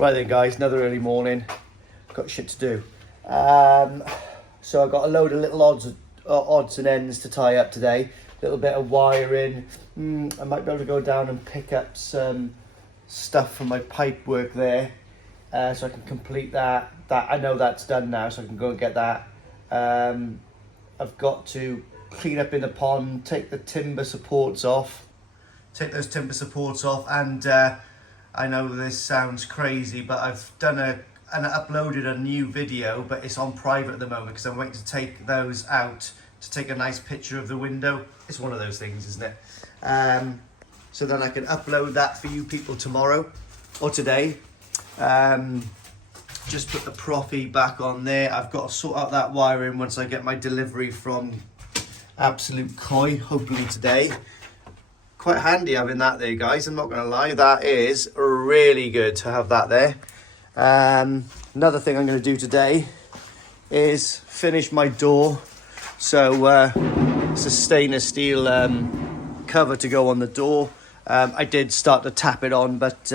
Right then guys, another early morning. Got shit to do. So I've got a load of little odds and ends to tie up today. A little bit of wiring. I might be able to go down and pick up some stuff from my pipe work there. So I can complete that. I know that's done now, so I can go and get that. I've got to clean up in the pond, take the timber supports off. Take those timber supports off, and I know this sounds crazy, but I've done and uploaded a new video, but it's on private at the moment because I'm waiting to take those out to take a nice picture of the window. It's one of those things, isn't it? So then I can upload that for you people tomorrow or today. Just put the proppy back on there. I've got to sort out that wiring once I get my delivery from Absolute Koi, hopefully today. Quite handy having that there, guys, I'm not going to lie. That is really good to have that there. Another thing I'm going to do today is finish my door. So it's a stainless steel cover to go on the door. I did start to tap it on, but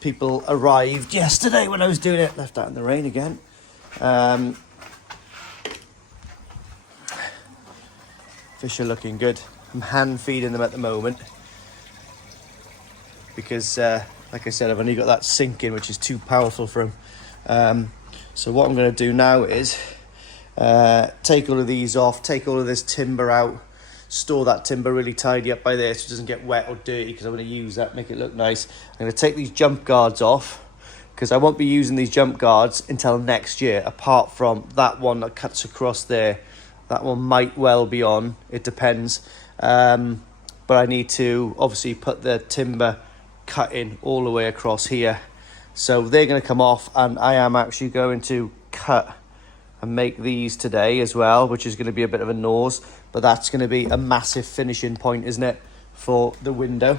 people arrived yesterday when I was doing it. Left out in the rain again. Fish are looking good. I'm hand feeding them at the moment because, like I said, I've only got that sink in, which is too powerful for them. So what I'm going to do now is take all of these off, take all of this timber out, store that timber really tidy up by there so it doesn't get wet or dirty, because I'm going to use that, make it look nice. I'm going to take these jump guards off because I won't be using these jump guards until next year, apart from that one that cuts across there. That one might well be on, it depends. But I need to obviously put the timber cutting all the way across here. So they're going to come off, and I am actually going to cut and make these today as well, which is going to be a bit of a nose, but that's going to be a massive finishing point, isn't it, for the window.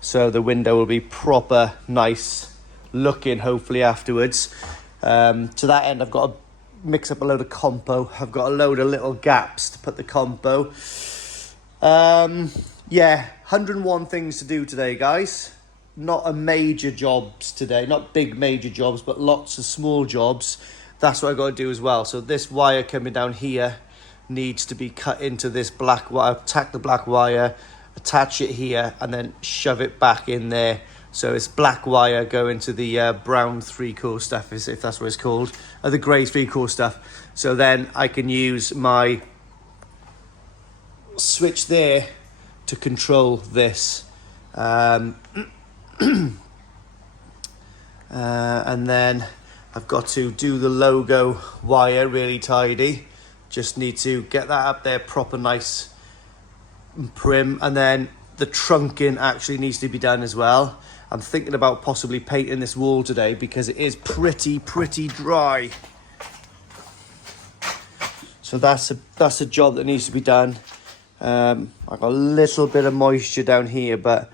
So the window will be proper nice looking, hopefully, afterwards. To that end, I've got to mix up a load of compo. I've got a load of little gaps to put the compo. Yeah, 101 things to do today, guys. Not a major jobs today, not big major jobs, but lots of small jobs. That's what I got to do as well. So this wire coming down here needs to be cut into this black wire. Tack the black wire, attach it here, and then shove it back in there. So it's black wire going to the brown 3-core stuff, if that's what it's called, or the grey 3-core stuff. So then I can use my switch there to control this. And then I've got to do the logo wire really tidy. Just need to get that up there proper nice and prim. And then the trunking actually needs to be done as well. I'm thinking about possibly painting this wall today because it is pretty dry. So that's a job that needs to be done. I've got a little bit of moisture down here, but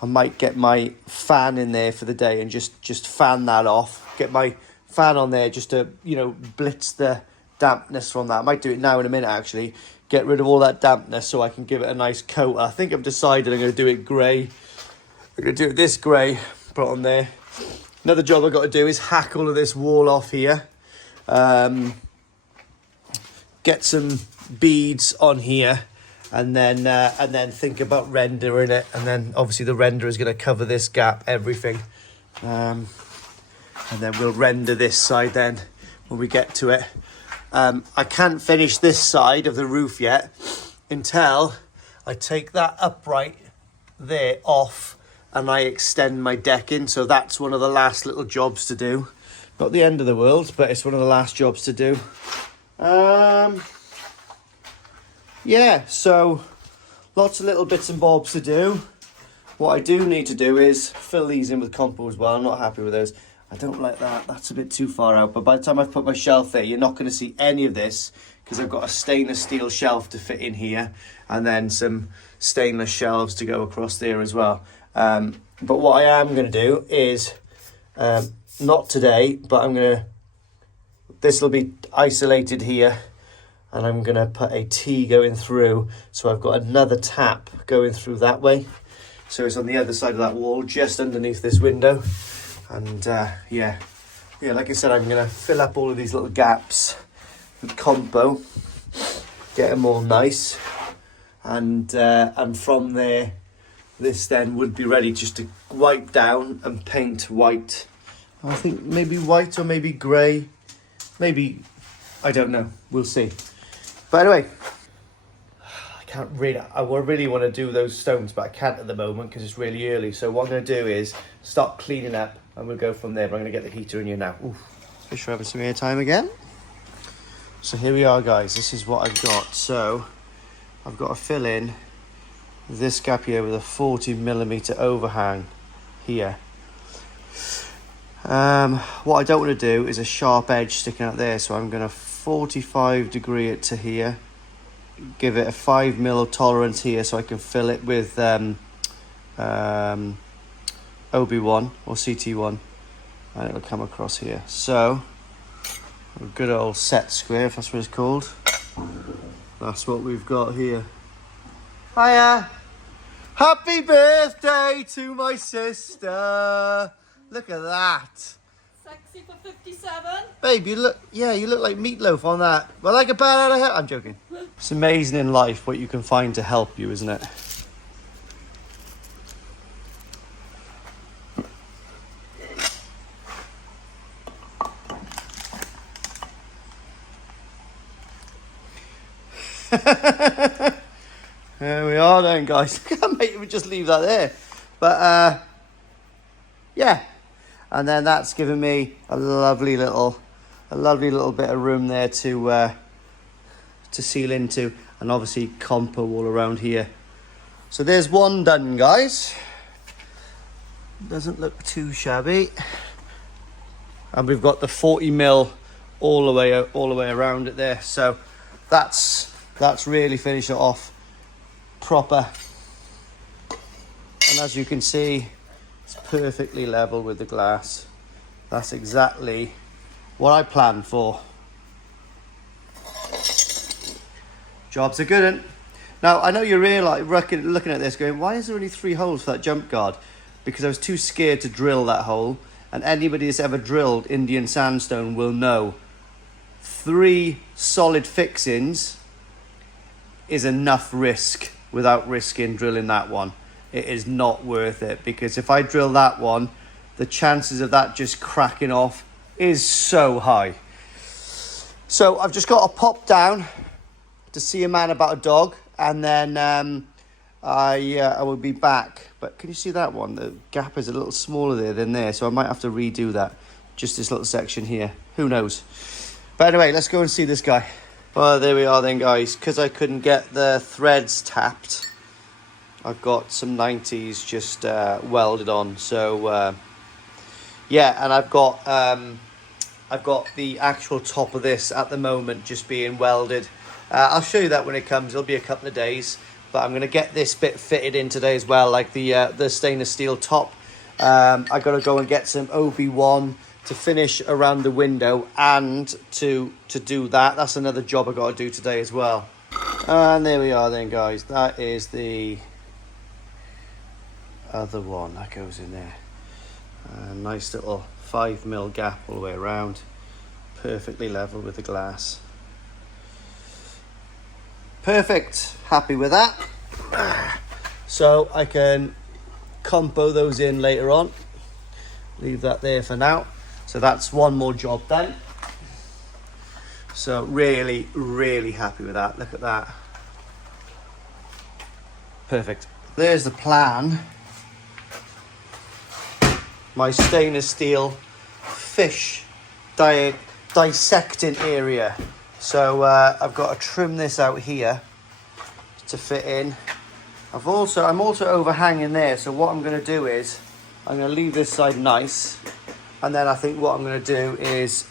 I might get my fan in there for the day and just fan that off. Get my fan on there just to, blitz the dampness from that. I might do it now in a minute, actually. Get rid of all that dampness so I can give it a nice coat. I think I've decided I'm going to do it grey. I'm going to do it this grey, put it on there. Another job I've got to do is hack all of this wall off here. Get some beads on here. And then think about rendering it, and then obviously the render is going to cover this gap, everything, and then we'll render this side then when we get to it. I can't finish this side of the roof yet until I take that upright there off and I extend my decking. So that's one of the last little jobs to do. Not the end of the world, but it's one of the last jobs to do. Yeah, so lots of little bits and bobs to do. What I do need to do is fill these in with compo as well. I'm not happy with those. I don't like that. That's a bit too far out. But by the time I've put my shelf there, you're not going to see any of this because I've got a stainless steel shelf to fit in here and then some stainless shelves to go across there as well. But what I am going to do is, not today, but this will be isolated here. And I'm going to put a T going through. So I've got another tap going through that way. So it's on the other side of that wall, just underneath this window. And yeah, like I said, I'm going to fill up all of these little gaps with compo, get them all nice, and from there, this then would be ready just to wipe down and paint white. I think maybe white or maybe grey, maybe, I don't know, we'll see. But anyway, I really want to do those stones, but I can't at the moment because it's really early. So what I'm going to do is start cleaning up and we'll go from there. But I'm going to get the heater in here now. Oof. Fish for having some air time again. So here we are, guys. This is what I've got. So I've got to fill in this gap here with a 40mm overhang here. What I don't want to do is a sharp edge sticking out there, so I'm going to 45 degree it to here, give it a 5mm tolerance here so I can fill it with OB1 or CT1, and it'll come across here. So a good old set square, if that's what it's called. That's what we've got here. Hiya! Happy birthday to my sister! Look at that. Sexy for 57. Babe, you look like Meatloaf on that. But like a bat out of hell. I'm joking. It's amazing in life what you can find to help you, isn't it? There we are then, guys. Mate, we just leave that there. But yeah, and then that's given me a lovely little bit of room there to seal into, and obviously compo all around here. So there's one done, guys. Doesn't look too shabby, and we've got the 40mm all the way around it there. So that's really finished it off proper, and as you can see, it's perfectly level with the glass. That's exactly what I planned for. Job's a good one. Now, I know you're looking at this going, why is there only 3 holes for that jump guard? Because I was too scared to drill that hole, and anybody that's ever drilled Indian sandstone will know 3 solid fixings is enough risk without risking drilling that one. It is not worth it, because if I drill that one, the chances of that just cracking off is so high. So I've just got to pop down to see a man about a dog, and then I will be back. But can you see that one? The gap is a little smaller there than there, so I might have to redo that. Just this little section here. Who knows? But anyway, let's go and see this guy. Well, there we are then, guys. Because I couldn't get the threads tapped, I've got some 90s just welded on. So yeah, and I've got the actual top of this at the moment just being welded. I'll show you that when it comes. It'll be a couple of days, but I'm going to get this bit fitted in today as well, like the stainless steel top. I got to go and get some OB1 to finish around the window, and to do that. That's another job I got to do today as well. And there we are then, guys. That is the other one that goes in there. A nice little 5mm gap all the way around, perfectly level with the glass. Perfect, happy with that. So I can compo those in later on. Leave that there for now. So that's one more job done. So really, really happy with that. Look at that. Perfect. There's the plan. My stainless steel fish dissecting area. So I've got to trim this out here to fit in. I'm also overhanging there. So what I'm going to do is I'm going to leave this side nice, and then I think what I'm going to do is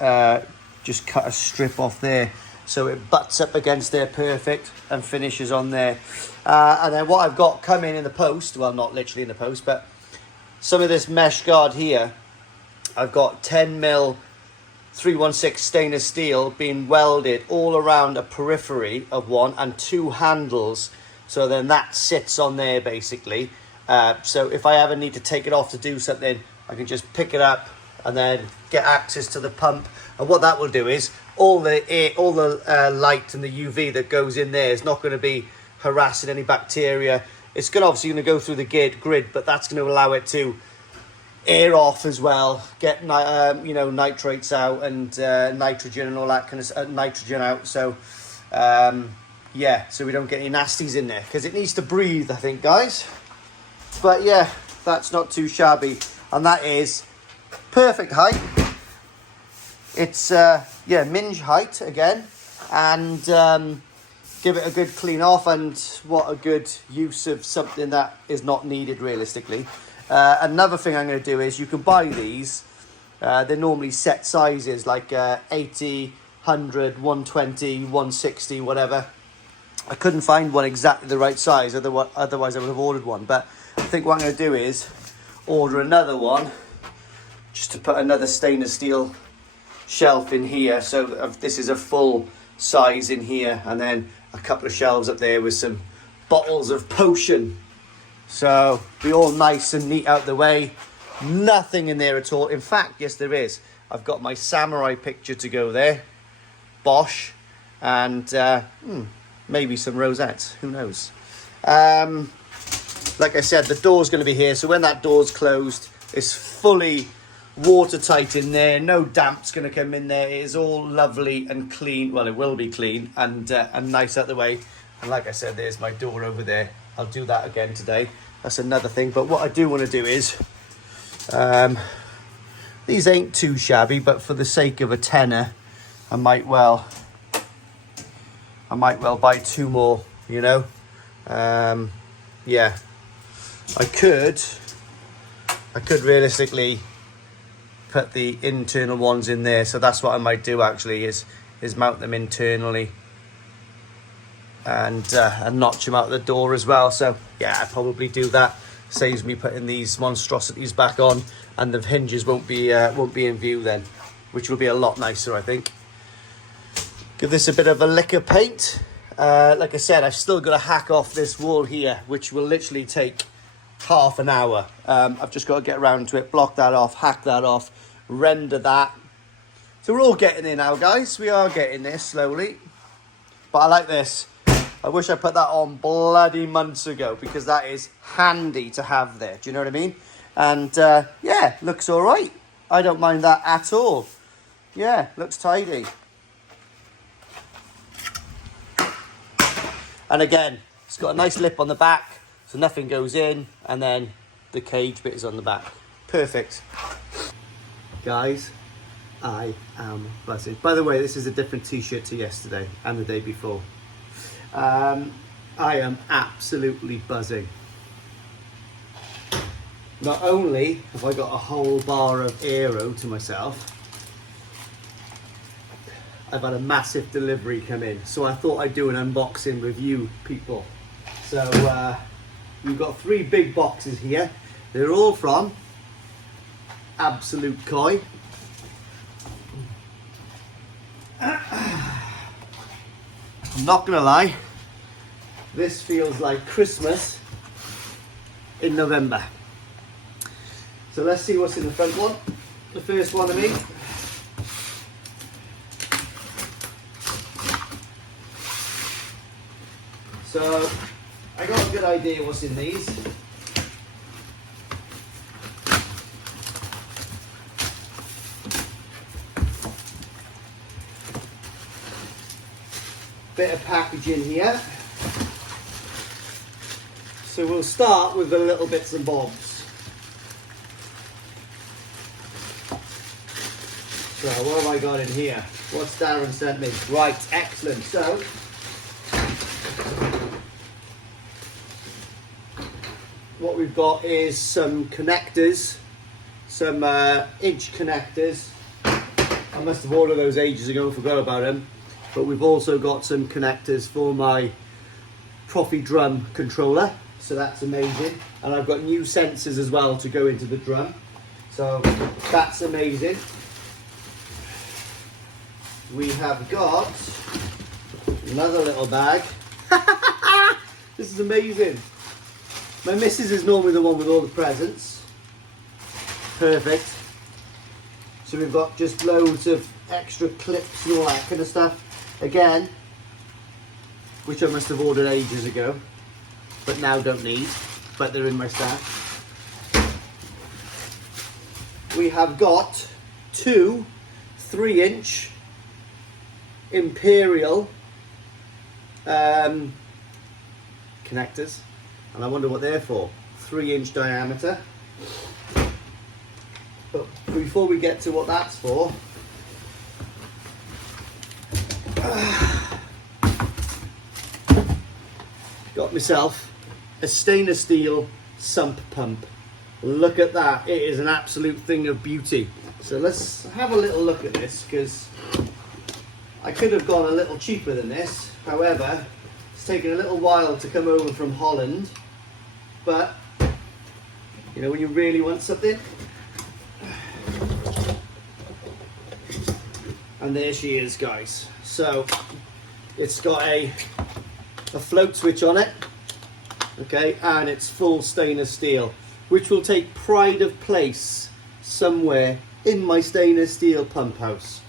just cut a strip off there so it butts up against there perfect and finishes on there. And then what I've got coming in the post, well, not literally in the post, but some of this mesh guard here, I've got 10mm 316 stainless steel being welded all around a periphery of one and 2 handles. So then that sits on there basically. So if I ever need to take it off to do something, I can just pick it up and then get access to the pump. And what that will do is all the air, all the light and the UV that goes in there is not going to be harassing any bacteria. It's obviously going to go through the grid, but that's going to allow it to air off as well, get you know, nitrates out and nitrogen and all that kind of nitrogen out. So yeah, so we don't get any nasties in there, because it needs to breathe, I think, guys. But yeah, that's not too shabby, and that is perfect height. It's yeah, minge height again, and give it a good clean off. And what a good use of something that is not needed realistically. Another thing I'm going to do is, you can buy these, they're normally set sizes, like 80, 100, 120, 160, whatever. I couldn't find one exactly the right size, otherwise I would have ordered one. But I think what I'm going to do is order another one, just to put another stainless steel shelf in here. So this is a full size in here, and then a couple of shelves up there with some bottles of potion. So be all nice and neat out the way. Nothing in there at all. In fact, yes, there is. I've got my samurai picture to go there. Bosch. And maybe some rosettes. Who knows? Like I said, the door's going to be here. So when that door's closed, it's fully watertight in there. No damp's going to come in there. It is all lovely and clean. Well, it will be clean and nice out the way. And like I said, there's my door over there. I'll do that again today. That's another thing. But what I do want to do is, these ain't too shabby, but for the sake of a tenner, I might well buy two more, you know. Yeah, I could realistically put the internal ones in there. So that's what I might do actually, is mount them internally and notch them out the door as well. So yeah, I'd probably do that. Saves me putting these monstrosities back on, and the hinges won't be in view then, which will be a lot nicer, I think. Give this a bit of a lick of paint. Like I said, I've still got to hack off this wall here, which will literally take half an hour. I've just got to get around to it, block that off, hack that off, render that. So we're all getting there now, guys. We are getting there slowly. But I like this. I wish I put that on bloody months ago, because that is handy to have there. Do you know what I mean? And yeah, looks all right. I don't mind that at all. Yeah, looks tidy. And again, it's got a nice lip on the back, so nothing goes in, and then the cage bit is on the back. Perfect. Guys, I am buzzing. By the way, this is a different t-shirt to yesterday and the day before. I am absolutely buzzing. Not only have I got a whole bar of aero to myself, I've had a massive delivery come in, so I thought I'd do an unboxing with you people. So we've got 3 big boxes here. They're all from Absolute Koi. I'm not gonna lie, this feels like Christmas in November. So let's see what's in the front one. The first one, I mean. So I got a good idea what's in these. Bit of packaging here. So we'll start with the little bits and bobs. So what have I got in here? What's Darren sent me? Right, excellent. So what we've got is some connectors, some inch connectors. I must have ordered those ages ago and forgot about them. But we've also got some connectors for my Profi drum controller, so that's amazing. And I've got new sensors as well to go into the drum, so that's amazing. We have got another little bag. This is amazing. My missus is normally the one with all the presents. perfect. So we've got just loads of extra clips and all that kind of stuff. Again, which I must have ordered ages ago, but now don't need, but they're in my stash. We have got two 3-inch Imperial connectors, and I wonder what they're for. 3-inch diameter. But before we get to what that's for, got myself a stainless steel sump pump. Look at that, it is an absolute thing of beauty. So let's have a little look at this, because I could have gone a little cheaper than this. However, it's taken a little while to come over from Holland, but you know when you really want something. And there she is, guys. So it's got a float switch on it, okay, and it's full stainless steel, which will take pride of place somewhere in my stainless steel pump house.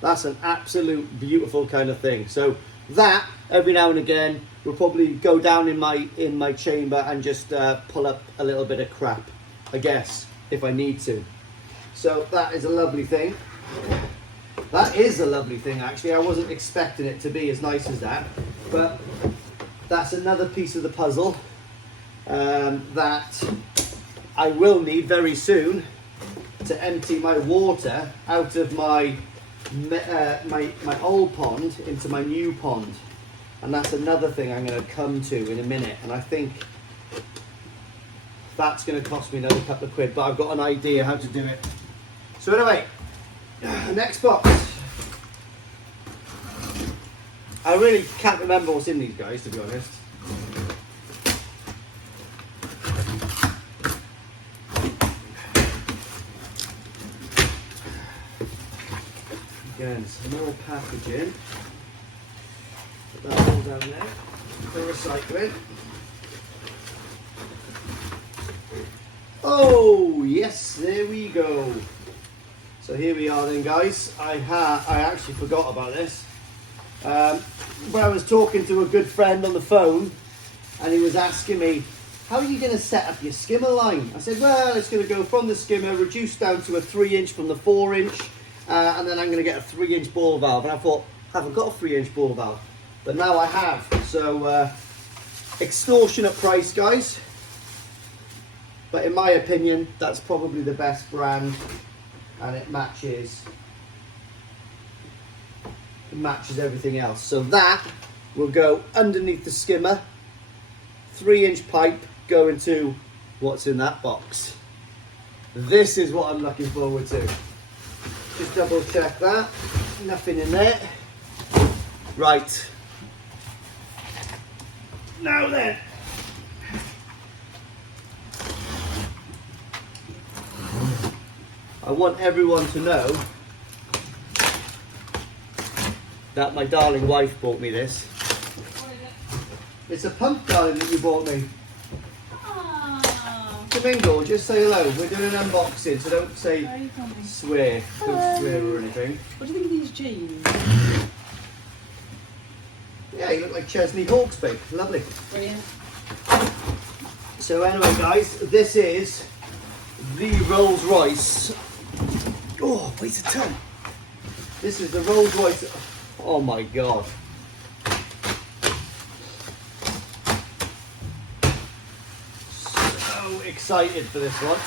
That's an absolute beautiful kind of thing. So that every now and again will probably go down in my chamber and just pull up a little bit of crap, I guess, if I need to. So that is a lovely thing. That is a lovely thing, actually. I wasn't expecting it to be as nice as that, but that's another piece of the puzzle that I will need very soon to empty my water out of my old pond into my new pond. And that's another thing I'm going to come to in a minute, and I think that's going to cost me another couple of quid, but I've got an idea how to do it. So anyway, the next box. I really can't remember what's in these guys, to be honest. Again, some more packaging. Put that all down there for recycling. Oh yes, there we go. So here we are then, guys. I actually forgot about this. When I was talking to a good friend on the phone, and he was asking me, how are you going to set up your skimmer line? I said, well, it's going to go from the skimmer, reduce down to a 3-inch from the 4-inch, and then I'm going to get a 3-inch ball valve. And I thought, I haven't got a 3-inch ball valve, but now I have. So extortionate price, guys. But in my opinion, that's probably the best brand, and it matches everything else. So that will go underneath the skimmer, 3-inch pipe going to what's in that box. This is what I'm looking forward to. Just double check that, nothing in there. Right, now then, I want everyone to know that my darling wife bought me this. What is it? It's a pump, darling, that you bought me. Aww. Domingo, just say hello. We're doing an unboxing, so don't say Where are you coming? swear. Don't swear or anything. What do you think of these jeans? Yeah, you look like Chesney Hawkes, babe. Lovely. Brilliant. So anyway, guys, this is the Rolls Royce. Oh, wait a ton. This is the Rolls Royce. Oh my God. So excited for this one.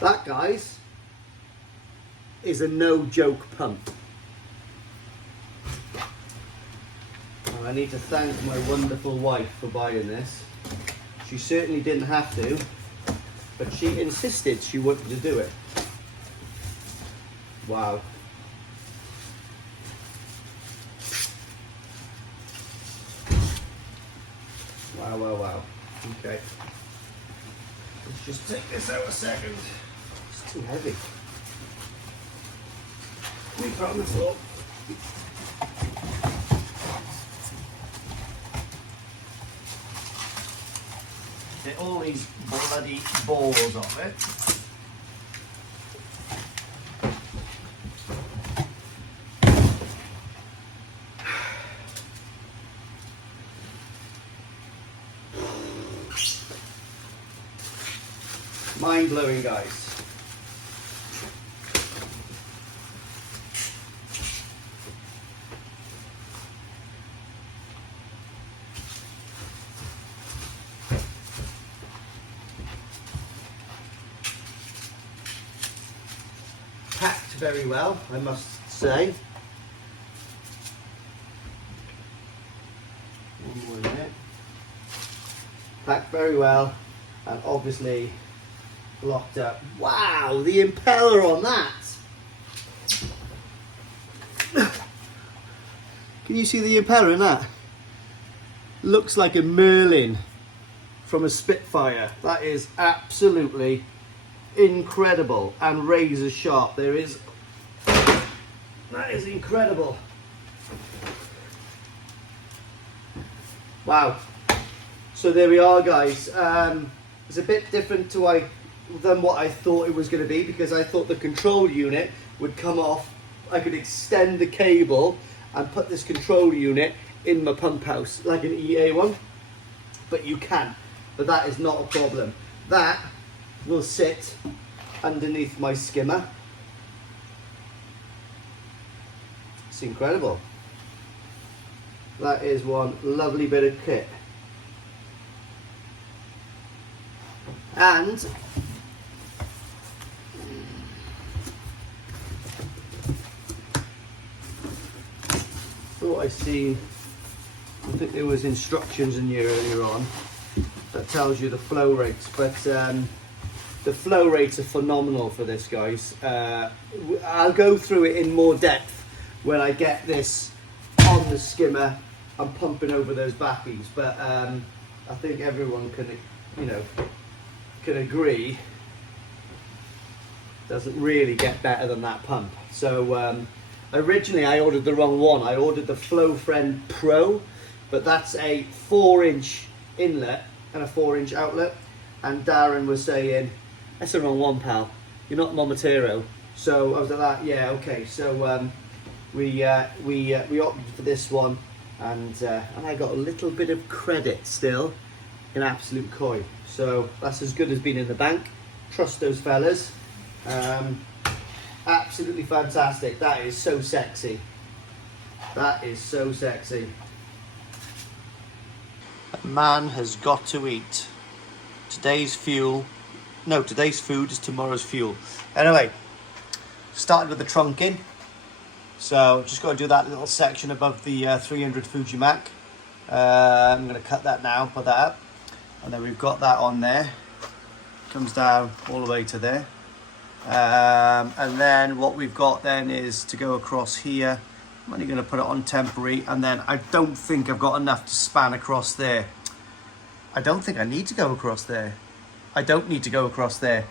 That, guys, is a no-joke pump. And I need to thank my wonderful wife for buying this. She certainly didn't have to, but she insisted she wanted to do it. Wow. Wow, wow, wow. Okay. Let's just take this out a second. It's too heavy. Leave it on the floor. Get all these bloody balls off it. Mind blowing, guys. Packed very well, I must say. One more minute. Packed very well, and obviously locked up. Wow, the impeller on that! Can you see the impeller in that? Looks like a Merlin from a Spitfire. That is absolutely incredible and razor sharp. That is incredible. Wow. So there we are, guys. It's a bit different than what I thought it was going to be, because I thought the control unit would come off. I could extend the cable and put this control unit in my pump house like an EA one, but you can. But that is not a problem. That will sit underneath my skimmer. It's incredible. That is one lovely bit of kit. And thought I seen, I think there was instructions in here earlier on that tells you the flow rates, but the flow rates are phenomenal for this, guys. I'll go through it in more depth when I get this on the skimmer. I'm pumping over those bappies, but I think everyone can, can agree doesn't really get better than that pump. So originally I ordered the wrong one. I ordered the FlowFriend Pro, but that's a 4-inch inlet and a 4-inch outlet, and Darren was saying, that's the wrong one, pal, you're not Momatero. So I was like that, yeah, okay. So we opted for this one, and I got a little bit of credit still in absolute coin. So that's as good as being in the bank. Trust those fellas. Absolutely fantastic. That is so sexy. That is so sexy. A man has got to eat. Today's food is tomorrow's fuel. Anyway, started with the trunking. So just got to do that little section above the 300 Fujimac. I'm going to cut that now, put that up. And then we've got that on there. Comes down all the way to there. And then what we've got then is to go across here. I'm only going to put it on temporary, and then I don't think I've got enough to span across there. I don't think I need to go across there. I don't need to go across there.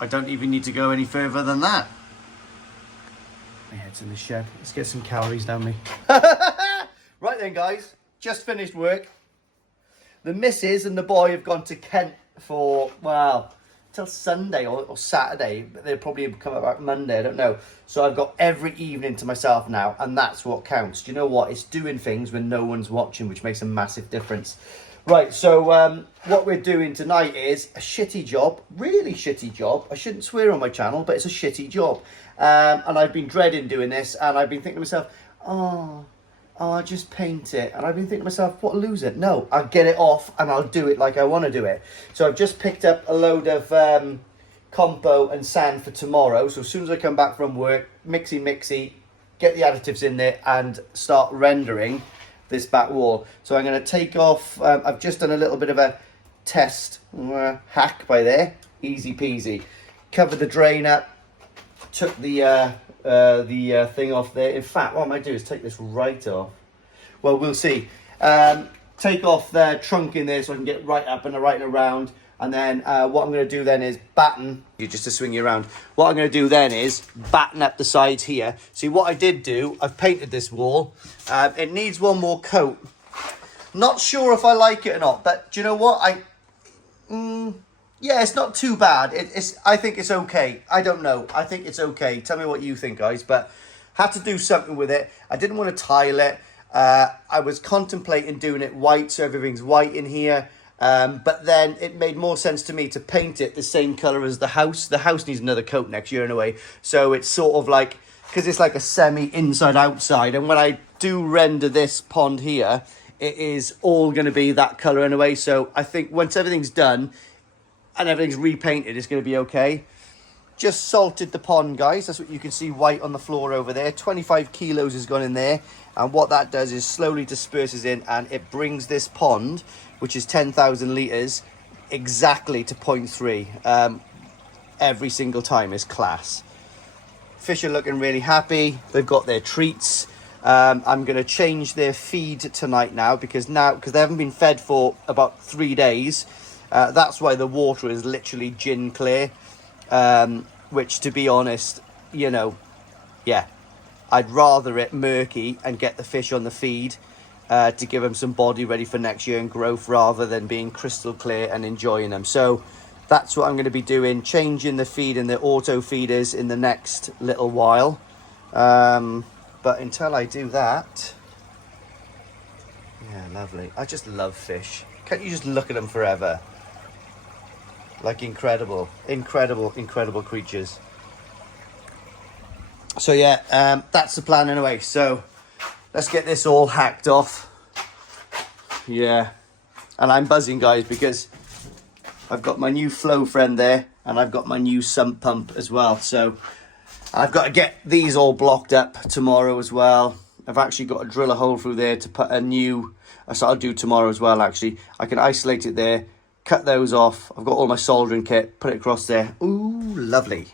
I don't even need to go any further than that. My head's in the shed. Let's get some calories down me. Right then, guys, just finished work. The missus and the boy have gone to Kent for, well, till Sunday or Saturday. They'll probably come about Monday, I don't know. So I've got every evening to myself now, and that's what counts. Do you know what? It's doing things when no one's watching, which makes a massive difference. Right, so what we're doing tonight is a shitty job, really shitty job. I shouldn't swear on my channel, but it's a shitty job. And I've been dreading doing this, and I've been thinking to myself, oh, I'll just paint it. And I've been thinking to myself, what, lose it? No, I'll get it off and I'll do it like I want to do it. So I've just picked up a load of compo and sand for tomorrow. So as soon as I come back from work, mixy, get the additives in there and start rendering this back wall. So I'm going to take off, I've just done a little bit of a test hack by there, easy peasy. Covered the drain up, took the thing off there. In fact, what I might do is take this right off. Well, we'll see. Take off the trunk in there so I can get right up and right around. And then what I'm going to do then is batten, just to swing you around. What I'm going to do then is batten up the sides here. See, what I did do, I've painted this wall. It needs one more coat. Not sure if I like it or not, but do you know what? Yeah, it's not too bad. I think it's okay. I don't know. I think it's okay. Tell me what you think, guys. But had to do something with it. I didn't want to tile it. I was contemplating doing it white, so everything's white in here. But then it made more sense to me to paint it the same colour as the house. The house needs another coat next year anyway. So it's sort of like, because it's like a semi inside outside. And when I do render this pond here, it is all going to be that colour anyway. So I think once everything's done and everything's repainted, it's going to be okay. Just salted the pond, guys. That's what you can see white on the floor over there. 25 kilos has gone in there. And what that does is slowly disperses in and it brings this pond, which is 10,000 litres, exactly to 0.3 every single time. Is class. Fish are looking really happy. They've got their treats. I'm going to change their feed tonight now because they haven't been fed for about 3 days. That's why the water is literally gin clear, which, to be honest, you know, yeah, I'd rather it murky and get the fish on the feed to give them some body ready for next year and growth, rather than being crystal clear and enjoying them. So that's what I'm going to be doing, changing the feed and the auto feeders in the next little while. But until I do that, yeah, lovely. I just love fish. Can't you just look at them forever? Like incredible, incredible, incredible creatures. So yeah, that's the plan anyway. So let's get this all hacked off. Yeah, and I'm buzzing, guys, because I've got my new flow friend there and I've got my new sump pump as well. So I've got to get these all blocked up tomorrow as well. I've actually got to drill a hole through there to put a new, so I'll do tomorrow as well actually. I can isolate it there, cut those off. I've got all my soldering kit, put it across there. Ooh, lovely.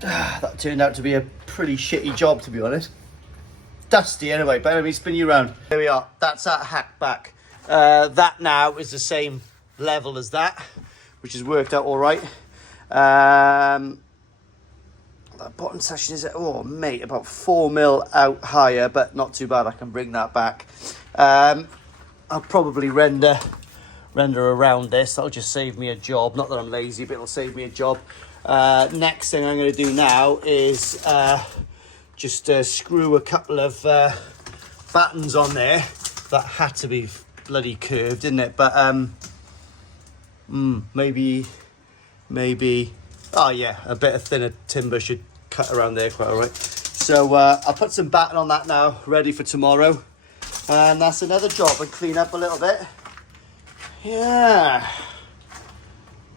That turned out to be a pretty shitty job, to be honest. Dusty anyway, but let me spin you around. There we are, that's that hack back. That now is the same level as that, which has worked out all right. That bottom section is, oh mate, about 4 mil out higher, but not too bad. I can bring that back. I'll probably render around this. That'll just save me a job. Not that I'm lazy, but it'll save me a job. Next thing I'm going to do now is just screw a couple of battens on there. That had to be bloody curved, didn't it? But maybe, oh yeah, a bit of thinner timber should cut around there quite all right. So I'll put some batten on that now, ready for tomorrow. And that's another job, and clean up a little bit. Yeah.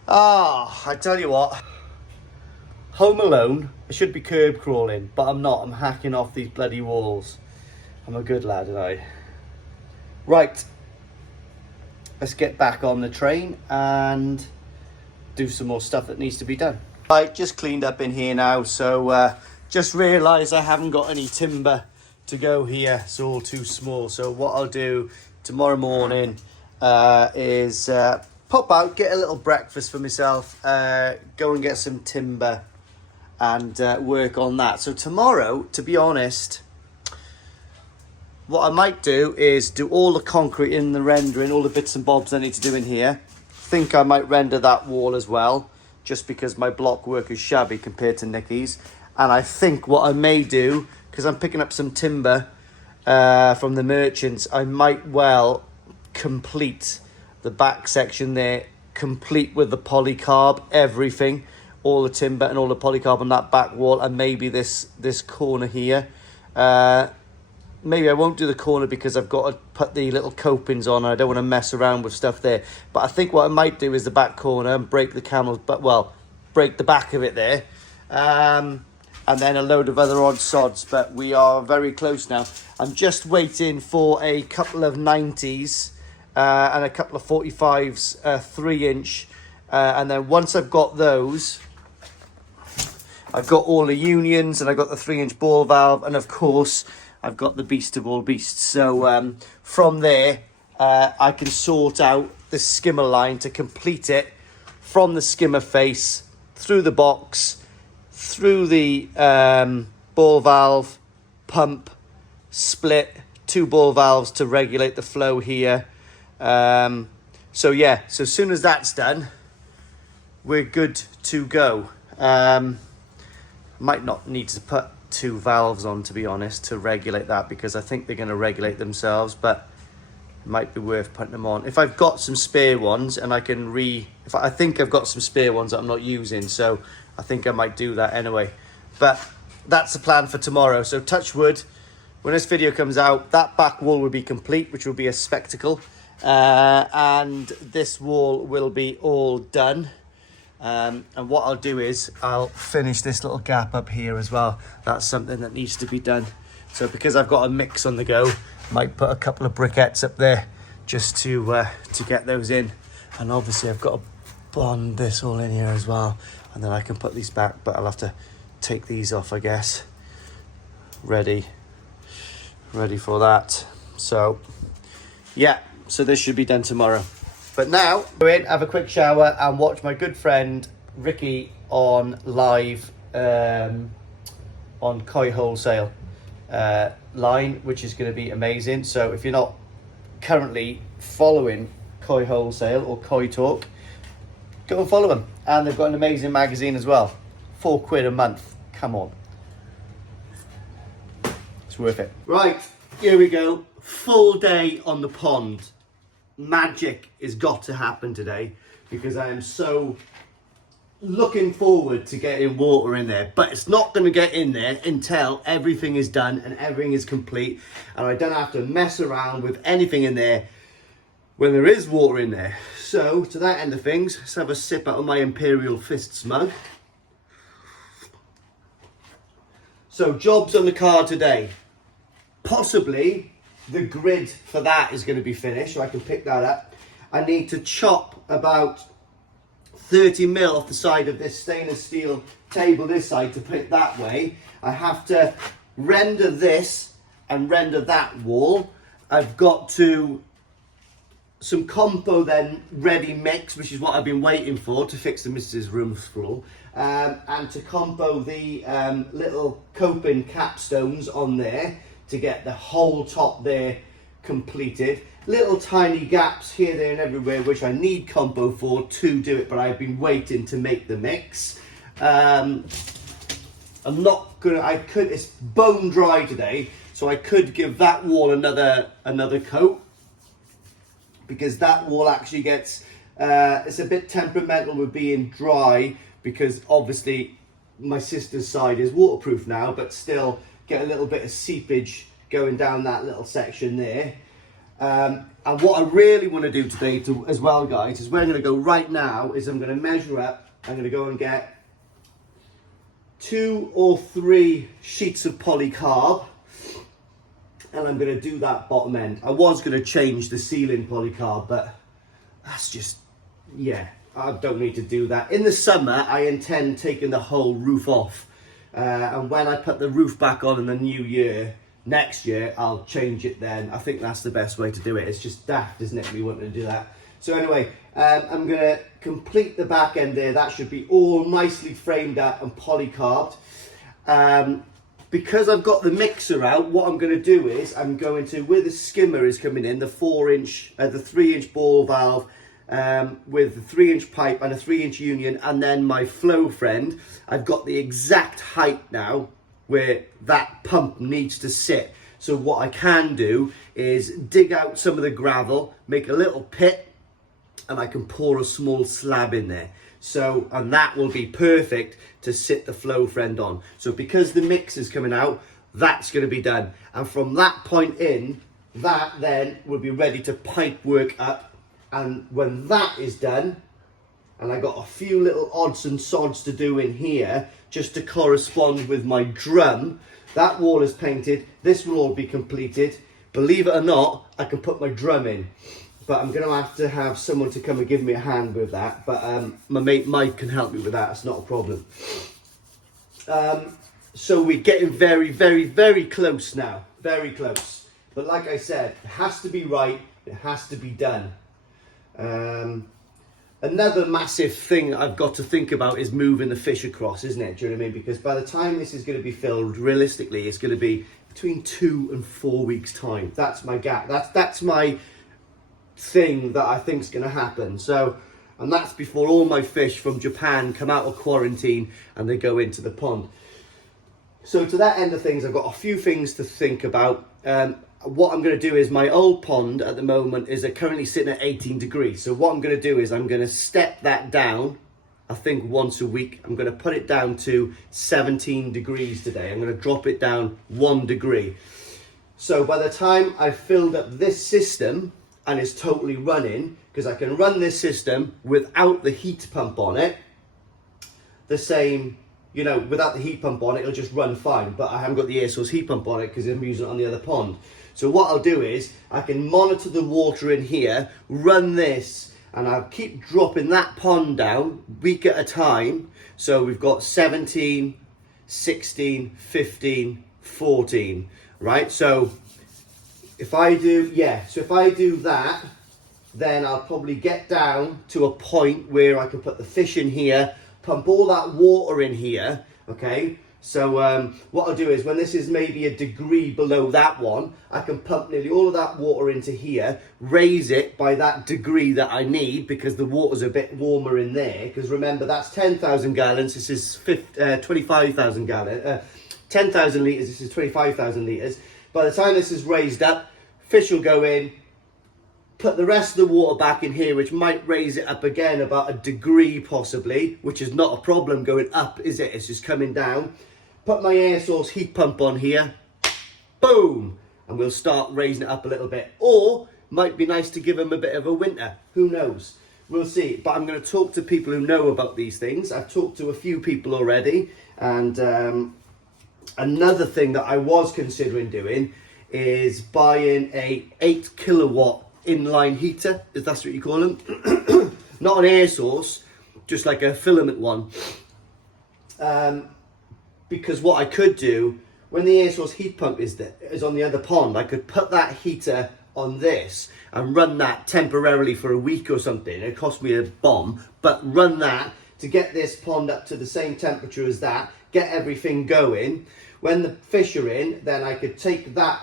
Ah, I tell you what. Home alone, I should be curb crawling, but I'm not. I'm hacking off these bloody walls. I'm a good lad, aren't I? Right. Let's get back on the train and do some more stuff that needs to be done. Right, just cleaned up in here now, so just realised I haven't got any timber to go here. It's all too small. So what I'll do tomorrow morning is pop out, get a little breakfast for myself, go and get some timber and work on that. So tomorrow, to be honest, what I might do is do all the concrete in the rendering, all the bits and bobs I need to do in here. Think I might render that wall as well, just because my block work is shabby compared to Nicky's. And I think what I may do, because I'm picking up some timber from the merchants, I might well complete the back section there, complete with the polycarb, everything, all the timber and all the polycarb on that back wall, and maybe this corner here. Maybe I won't do the corner because I've got to put the little copings on. I don't want to mess around with stuff there. But I think what I might do is the back corner and break the camels, but well, break the back of it there. And then a load of other odd sods, but we are very close now. I'm just waiting for a couple of 90s and a couple of 45s, 3-inch. And then once I've got those, I've got all the unions and I've got the 3-inch ball valve. And of course, I've got the beast of all beasts. So from there, I can sort out the skimmer line to complete it from the skimmer face, through the box, through the ball valve, pump, split, 2 ball valves to regulate the flow here. So yeah, so as soon as that's done, we're good to go. Might not need to put 2 valves on, to be honest, to regulate that, because I think they're going to regulate themselves, but it might be worth putting them on. If I've got some spare ones and I can I think I've got some spare ones that I'm not using, so I think I might do that anyway. But that's the plan for tomorrow. So touch wood, when this video comes out, that back wall will be complete, which will be a spectacle. And this wall will be all done. And what I'll do is I'll finish this little gap up here as well. That's something that needs to be done. So because I've got a mix on the go, might put a couple of briquettes up there just to get those in. And obviously I've got to bond this all in here as well, and then I can put these back, but I'll have to take these off, I guess. Ready for that. So yeah, so this should be done tomorrow. But now, go in, have a quick shower and watch my good friend Ricky on live on Koi Wholesale line, which is going to be amazing. So if you're not currently following Koi Wholesale or Koi Talk, go and follow them. And they've got an amazing magazine as well. £4 a month. Come on. It's worth it. Right, here we go. Full day on the pond. Magic has got to happen today, because I am so looking forward to getting water in there. But it's not going to get in there until everything is done and everything is complete, and I don't have to mess around with anything in there when there is water in there. So to that end of things, let's have a sip out of my Imperial Fists mug. So jobs on the car today. Possibly the grid for that is going to be finished, so I can pick that up. I need to chop about 30mm off the side of this stainless steel table this side to put it that way. I have to render this and render that wall. I've got to some compo then ready mix, which is what I've been waiting for to fix the missus' room floor, and to compo the little coping capstones on there to get the whole top there completed. Little tiny gaps here, there and everywhere which I need compo for to do it, but I've been waiting to make the mix. I'm not gonna, it's bone dry today, so I could give that wall another coat, because that wall actually gets, it's a bit temperamental with being dry, because obviously my sister's side is waterproof now, but still get a little bit of seepage going down that little section there. And what I really want to do today as well, guys, is where I'm going to go right now is I'm going to measure up. I'm going to go and get 2 or 3 sheets of polycarb, and I'm going to do that bottom end. I was going to change the ceiling polycarb, but that's just, yeah, I don't need to do that. In the summer, I intend taking the whole roof off. And when I put the roof back on in the new year, next year, I'll change it then. I think that's the best way to do it. It's just daft, isn't it, me wanting to do that. So anyway, I'm going to complete the back end there. That should be all nicely framed up and polycarbed. Because I've got the mixer out, what I'm going to do is I'm going to, where the skimmer is coming in, the 3-inch ball valve, with the 3-inch pipe and a 3-inch union, and then my flow friend, I've got the exact height now where that pump needs to sit. So what I can do is dig out some of the gravel, make a little pit, and I can pour a small slab in there. So, and that will be perfect to sit the flow friend on. So because the mix is coming out, that's going to be done. And from that point in, that then will be ready to pipe work up. And when that is done, and I got a few little odds and sods to do in here, just to correspond with my drum, that wall is painted, this will all be completed. Believe it or not, I can put my drum in. But I'm going to have someone to come and give me a hand with that. But my mate Mike can help me with that, it's not a problem. So we're getting very, very, very close now. very close. But like I said, it has to be right, it has to be done. Another massive thing I've got to think about is moving the fish across, isn't it? Do you know what I mean? Because by the time this is going to be filled, realistically, it's going to be between 2 and 4 weeks' time. That's my gap. That's my thing that I think is going to happen. So, and that's before all my fish from Japan come out of quarantine and they go into the pond. So to that end of things, I've got a few things to think about. What I'm going to do is, my old pond at the moment is currently sitting at 18 degrees. So what I'm going to do is I'm going to step that down, I think once a week. I'm going to put it down to 17 degrees today. I'm going to drop it down 1 degree. So by the time I've filled up this system and it's totally running, because I can run this system without the heat pump on it, the same, you know, without the heat pump on it, it'll just run fine. But I haven't got the air source heat pump on it because I'm using it on the other pond. So what I'll do is I can monitor the water in here, run this, and I'll keep dropping that pond down week at a time. So we've got 17, 16, 15, 14, right? So if I do, if I do that, then I'll probably get down to a point where I can put the fish in here, pump all that water in here, okay? So what I'll do is, when this is maybe a degree below that one, I can pump nearly all of that water into here, raise it by that degree that I need, because the water's a bit warmer in there. Because remember, that's 10,000 gallons, this is 25,000 gallons, 10,000 litres, this is 25,000 litres. By the time this is raised up, fish will go in, put the rest of the water back in here, which might raise it up again about a degree possibly, which is not a problem going up, is it? It's just coming down. Put my air source heat pump on here, boom, and we'll start raising it up a little bit. Or might be nice to give them a bit of a winter, who knows? We'll see. But I'm going to talk to people who know about these things. I've talked to a few people already, and another thing that I was considering doing is buying a 8 kilowatt inline heater, if that's what you call them. Not an air source, just like a filament one. Because what I could do, when the air source heat pump is on the other pond, I could put that heater on this and run that temporarily for a week or something. It cost me a bomb, but run that to get this pond up to the same temperature as that, get everything going. When the fish are in, then I could take that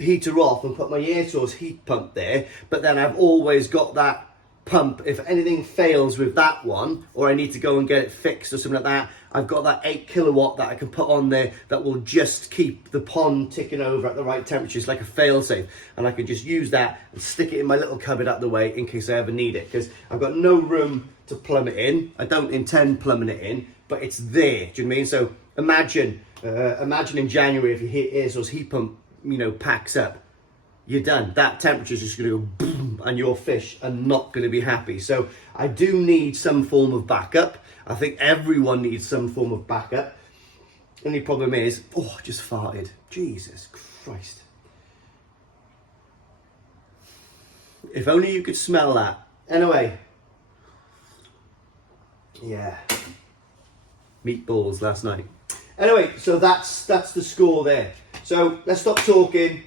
heater off and put my air source heat pump there. But then I've always got that pump. If anything fails with that one, or I need to go and get it fixed or something like that, I've got that 8 kilowatt that I can put on there that will just keep the pond ticking over at the right temperature. It's like a fail-safe, and I can just use that and stick it in my little cupboard out the way in case I ever need it, because I've got no room to plumb it in. I don't intend plumbing it in, but it's there. Do you know what I mean? So imagine in January, if your air source heat pump, you know, packs up, you're done. That temperature is just going to go boom, and your fish are not going to be happy. So I do need some form of backup. I think everyone needs some form of backup. Only problem is, oh, I just farted. Jesus Christ. If only you could smell that. Anyway. Yeah. Meatballs last night. Anyway, so that's the score there. So let's stop talking.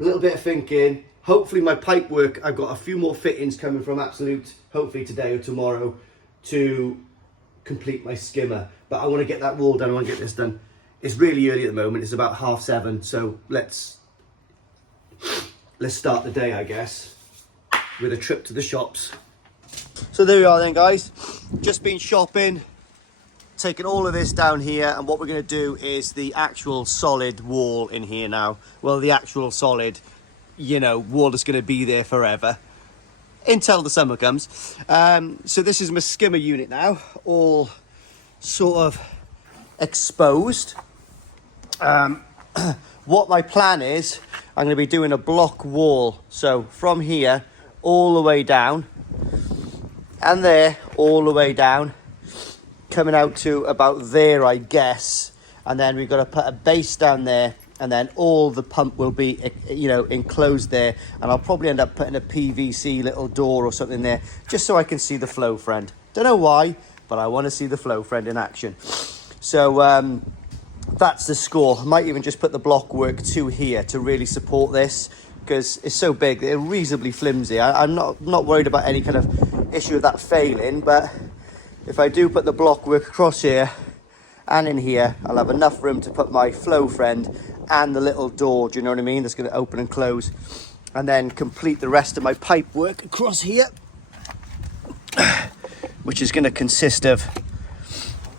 A little bit of thinking. Hopefully my pipe work, I've got a few more fittings coming from Absolute, hopefully today or tomorrow, to complete my skimmer. But I want to get that wall done. I want to get this done. It's really early at the moment. It's about 7:30. So let's start the day, I guess, with a trip to the shops. So there we are then, guys. Just been shopping, taking all of this down here, and what we're going to do is the actual solid wall in here now. Well, the actual solid, you know, wall that's going to be there forever until the summer comes. So this is my skimmer unit now, all sort of exposed. What my plan is, I'm going to be doing a block wall. So from here all the way down, and there all the way down, coming out to about there, I guess. And then we've got to put a base down there, and then all the pump will be, you know, enclosed there. And I'll probably end up putting a PVC little door or something there, just so I can see the flow friend. Don't know why, but I want to see the flow friend in action. So that's the score. I might even just put the block work to here to really support this, because it's so big, they're reasonably flimsy. I'm not worried about any kind of issue of that failing, but if I do put the block work across here and in here, I'll have enough room to put my flow friend and the little door, do you know what I mean, that's going to open and close, and then complete the rest of my pipe work across here, which is going to consist of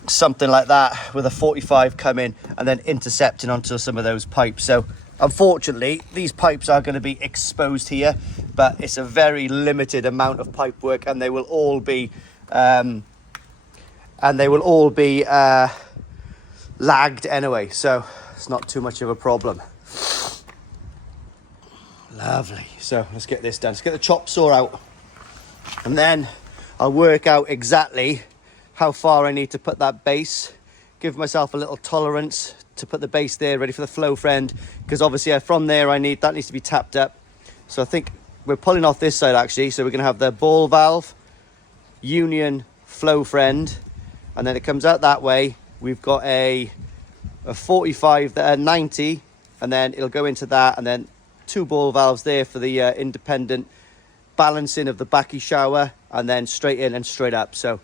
something like that with a 45 coming and then intercepting onto some of those pipes. So unfortunately these pipes are going to be exposed here, but it's a very limited amount of pipe work, and they will all be lagged anyway, so it's not too much of a problem. Lovely. So let's get this done. Let's get the chop saw out, and then I'll work out exactly how far I need to put that base, give myself a little tolerance to put the base there ready for the flow friend, because obviously from there that needs to be tapped up. So I think we're pulling off this side actually, so we're going to have the ball valve, union, flow friend, and then it comes out that way. We've got a 45 there, 90, and then it'll go into that, and then 2 ball valves there for the independent balancing of the backy shower, and then straight in and straight up. So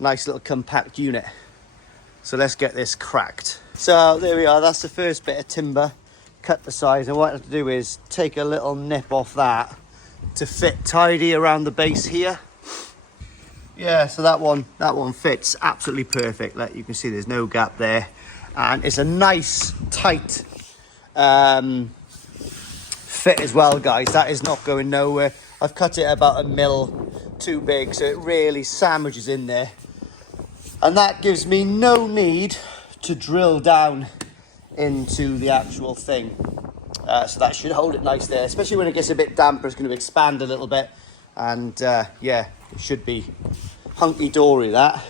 nice little compact unit. So let's get this cracked. So there we are, that's the first bit of timber, cut the size, and what I have to do is take a little nip off that to fit tidy around the base here. Yeah, so that one fits absolutely perfect. Like you can see, there's no gap there, and it's a nice tight fit as well, guys. That is not going nowhere. I've cut it about 1 mil too big, so it really sandwiches in there, and that gives me no need to drill down into the actual thing. So that should hold it nice there, especially when it gets a bit damper. It's going to expand a little bit, and yeah, it should be hunky-dory. That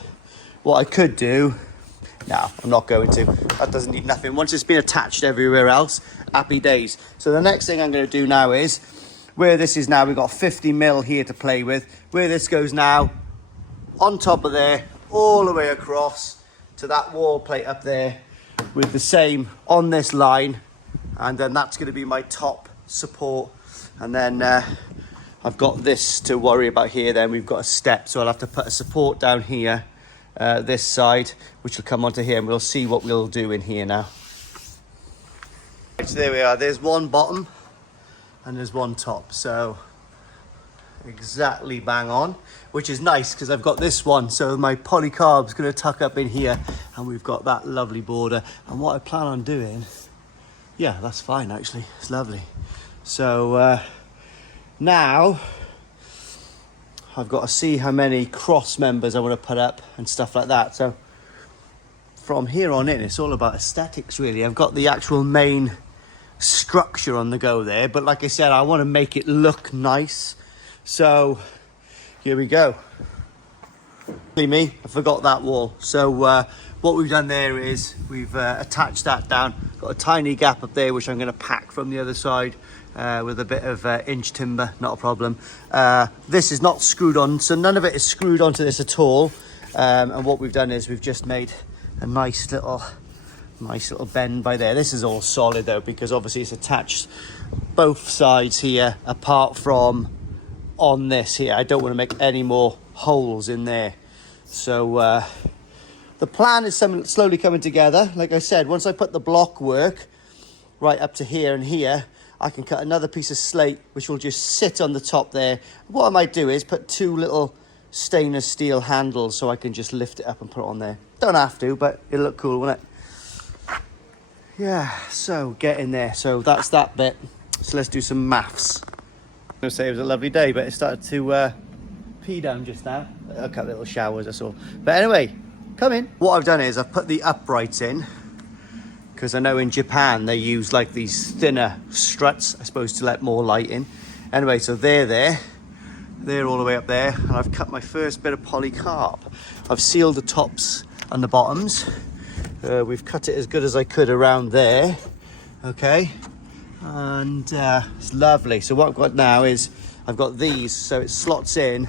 what I could do, no, I'm not going to. That doesn't need nothing. Once it's been attached everywhere else, happy days. So the next thing I'm going to do now is, where this is now, we've got 50 mil here to play with. Where this goes now, on top of there, all the way across to that wall plate up there, with the same on this line, and then that's going to be my top support. And then I've got this to worry about here. Then we've got a step, so I'll have to put a support down here, this side, which will come onto here, and we'll see what we'll do in here now. Right, so there we are. There's one bottom and there's one top, so exactly bang on, which is nice because I've got this one, so my polycarb's going to tuck up in here, and we've got that lovely border. And what I plan on doing, yeah, that's fine actually, it's lovely. So now I've got to see how many cross members I want to put up and stuff like that. So from here on in, it's all about aesthetics really. I've got the actual main structure on the go there, but like I said, I want to make it look nice. So here we go. Me, I forgot that wall. So what we've done there is we've attached that down. Got a tiny gap up there which I'm going to pack from the other side with a bit of inch timber, not a problem. This is not screwed on, so none of it is screwed onto this at all. And what we've done is we've just made a nice little bend by there. This is all solid though, because obviously it's attached both sides here, apart from on this here. I don't want to make any more holes in there. So the plan is slowly coming together. Like I said, once I put the block work right up to here and here, I can cut another piece of slate which will just sit on the top there. What I might do is put 2 little stainless steel handles so I can just lift it up and put it on there. Don't have to, but it'll look cool, won't it? Yeah, so get in there. So that's that bit. So let's do some maths. I'm going to say it was a lovely day, but it started to pee down just now. A couple little showers, that's all. But anyway, come in. What I've done is I've put the uprights in, because I know in Japan they use like these thinner struts, I suppose, to let more light in. Anyway, so they're all the way up there, and I've cut my first bit of polycarb. I've sealed the tops and the bottoms. We've cut it as good as I could around there, okay, and it's lovely. So what I've got now is I've got these, so it slots in,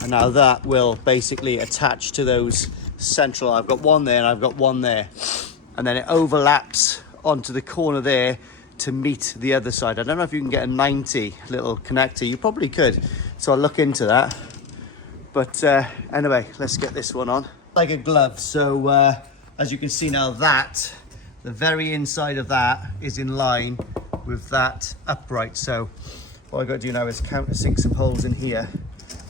and now that will basically attach to those central. I've got one there and I've got one there, and then it overlaps onto the corner there to meet the other side. I don't know if you can get a 90 little connector. You probably could, so I'll look into that. But anyway, let's get this one on. Like a glove, so as you can see now, that the very inside of that is in line with that upright. So what I've got to do now is countersink some holes in here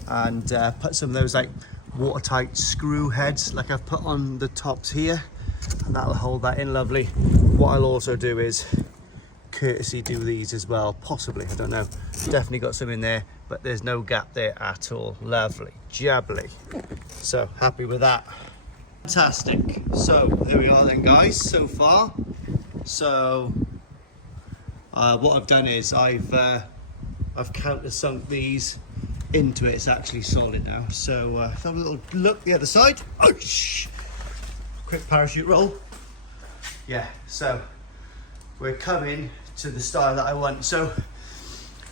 and put some of those like watertight screw heads like I've put on the tops here, and that'll hold that in lovely. What I'll also do is courtesy do these as well, possibly, I don't know, definitely got some in there, but there's no gap there at all. Lovely jubbly, so happy with that. Fantastic. So there we are then, guys, so far. So what I've done is I've countersunk these into it. It's actually solid now. So have a little look the other side. Oh, quick parachute roll. Yeah, so we're coming to the style that I want. So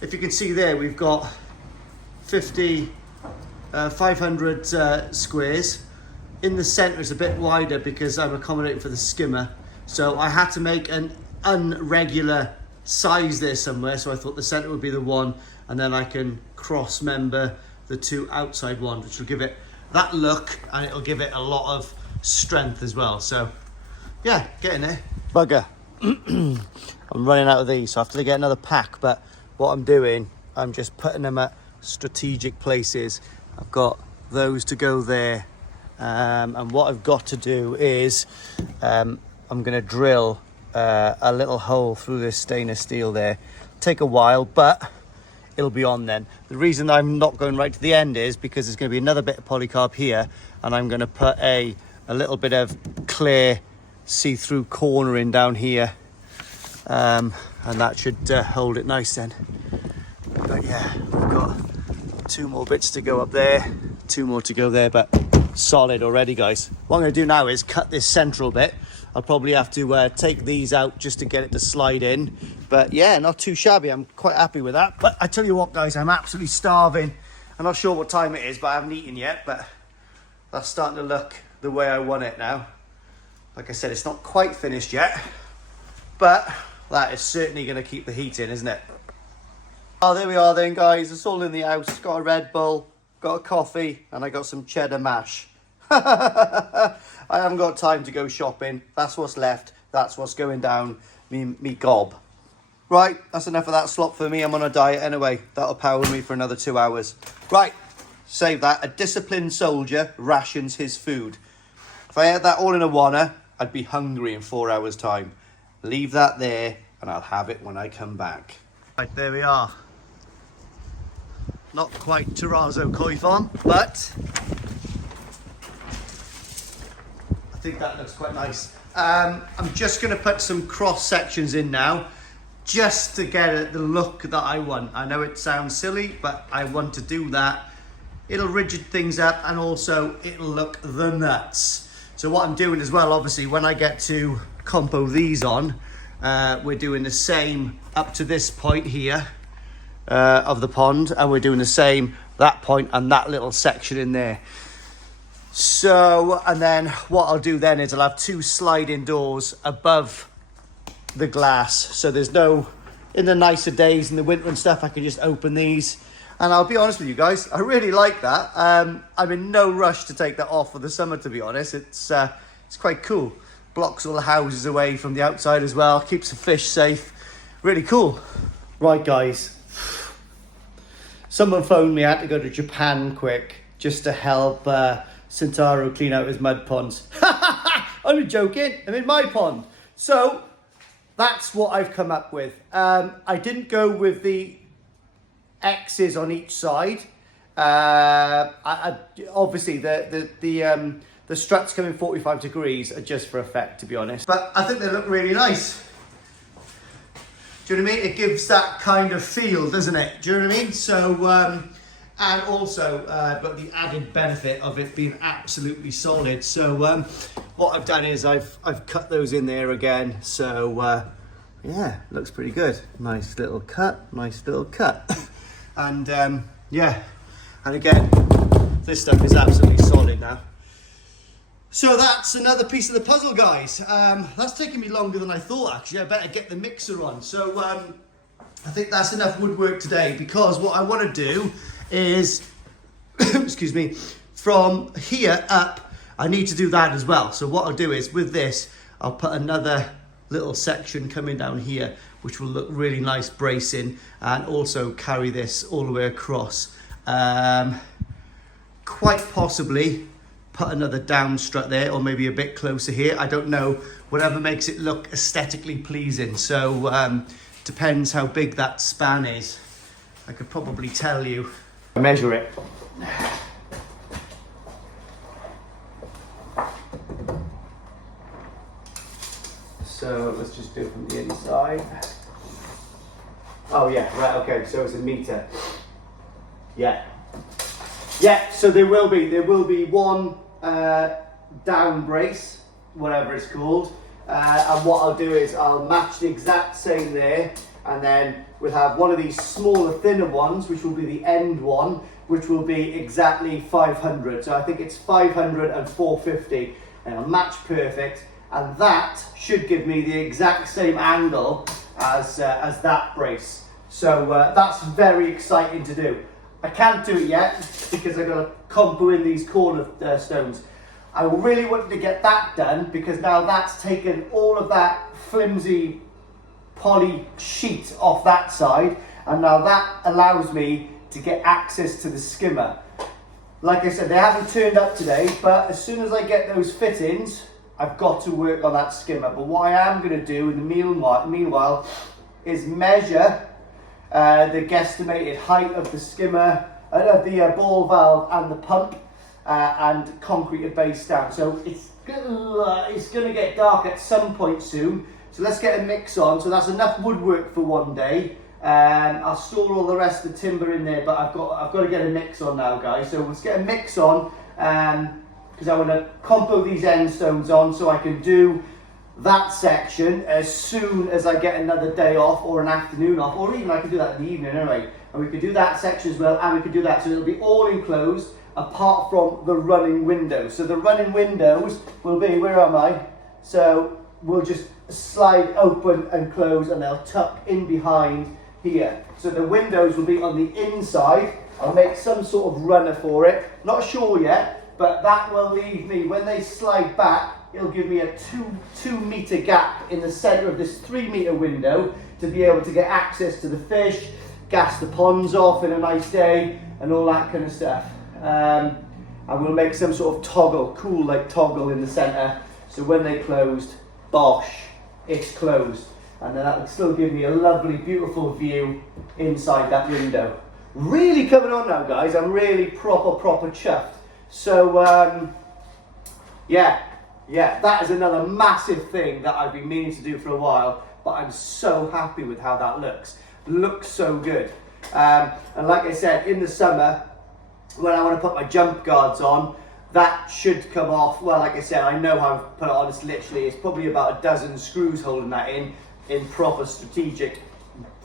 if you can see there, we've got 500 squares. In the center is a bit wider because I'm accommodating for the skimmer. So I had to make an irregular size there somewhere. So I thought the center would be the one, and then I can cross member the two outside ones, which will give it that look, and it'll give it a lot of strength as well. So yeah, getting there. Bugger. I'm running out of these, so I have to get another pack. But what I'm doing, I'm just putting them at strategic places. I've got those to go there. And what I've got to do is I'm going to drill a little hole through this stainless steel there. Take a while, but it'll be on then. The reason I'm not going right to the end is because there's going to be another bit of polycarb here, and I'm going to put a little bit of clear see-through cornering down here, and that should hold it nice then. But yeah, we've got 2 more bits to go up there, 2 more to go there, but solid already, guys. What I'm going to do now is cut this central bit. I'll probably have to take these out just to get it to slide in, but yeah, not too shabby. I'm quite happy with that. But I tell you what, guys, I'm absolutely starving. I'm not sure what time it is, but I haven't eaten yet, but that's starting to look the way I want it now. Like I said, it's not quite finished yet, but that is certainly going to keep the heat in, isn't it? Oh, there we are then, guys. It's all in the house. Got a Red Bull, got a coffee, and I got some cheddar mash. I haven't got time to go shopping. That's what's left. That's what's going down me gob. Right, that's enough of that slop for me. I'm on a diet anyway. That'll power me for another 2 hours. Right, save that. A disciplined soldier rations his food. If I had that all in a wanna, I'd be hungry in 4 hours' time. Leave that there, and I'll have it when I come back. Right, there we are. Not quite terrazzo koi farm, but I think that looks quite nice. I'm just going to put some cross sections in now, just to get the look that I want. I know it sounds silly, but I want to do that. It'll rigid things up, and also it'll look the nuts. So what I'm doing as well, obviously, when I get to compo these on, we're doing the same up to this point here of the pond, and we're doing the same that point and that little section in there. So, and then what I'll do then is I'll have 2 sliding doors above the glass, so there's no, in the nicer days in the winter and stuff, I can just open these. And I'll be honest with you guys, I really like that. I'm in no rush to take that off for the summer, to be honest. It's quite cool. Blocks all the houses away from the outside as well, keeps the fish safe. Really cool. Right, guys, someone phoned me. I had to go to Japan quick just to help Sintaro clean out his mud ponds. I'm not joking, I'm in my pond. So that's what I've come up with. I didn't go with the X's on each side. Obviously the struts coming 45 degrees are just for effect, to be honest. But I think they look really nice. Do you know what I mean? It gives that kind of feel, doesn't it? Do you know what I mean? So, and also, but the added benefit of it being absolutely solid. So, what I've done is I've cut those in there again. So, yeah, looks pretty good. Nice little cut, nice little cut. And, yeah, and again, this stuff is absolutely solid now. So that's another piece of the puzzle, guys. That's taken me longer than I thought, actually. I better get the mixer on. So I think that's enough woodwork today, because what I want to do is, excuse me, from here up, I need to do that as well. So what I'll do is, with this, I'll put another little section coming down here, which will look really nice bracing, and also carry this all the way across. Quite possibly put another down strut there, or maybe a bit closer here. I don't know, whatever makes it look aesthetically pleasing. So depends how big that span is. I could probably tell you. Measure it. So let's just do it from the inside. Oh yeah, right, okay, so it's a meter. Yeah. Yeah, so there will be one down brace, whatever it's called. And what I'll do is I'll match the exact same there, and then we'll have one of these smaller, thinner ones, which will be the end one, which will be exactly 500. So I think it's 500 and 450, and it'll match perfect. And that should give me the exact same angle as that brace. So that's very exciting to do. I can't do it yet because I've got to combo in these corner stones. I really wanted to get that done because now that's taken all of that flimsy poly sheet off that side, and now that allows me to get access to the skimmer. Like I said, they haven't turned up today, but as soon as I get those fittings, I've got to work on that skimmer. But what I am going to do in the meanwhile is measure the guesstimated height of the skimmer, of the ball valve and the pump, and concrete a base down. So it's going to get dark at some point soon. So let's get a mix on. So that's enough woodwork for one day. I'll store all the rest of the timber in there, but I've got to get a mix on now, guys. So let's get a mix on, because I want to compo these end stones on so I can do that section as soon as I get another day off or an afternoon off, or even I can do that in the evening anyway. And we could do that section as well, and we could do that, so it'll be all enclosed apart from the running windows. So the running windows will be, where am I? So we'll just slide open and close, and they'll tuck in behind here. So the windows will be on the inside. I'll make some sort of runner for it. Not sure yet, but that will leave me, when they slide back, it'll give me a two meter gap in the center of this 3 meter window to be able to get access to the fish, gas the ponds off in a nice day, and all that kind of stuff. And we'll make some sort of toggle, cool like toggle in the center, so when they closed, bosh, it's closed. And then that will still give me a lovely, beautiful view inside that window. Really coming on now, guys. I'm really proper chuffed. So, yeah, that is another massive thing that I've been meaning to do for a while, but I'm so happy with how that looks. Looks so good. And like I said, in the summer, when I want to put my jump guards on, that should come off. Well, like I said, I know how to put it on. It's probably about a dozen screws holding that in proper strategic,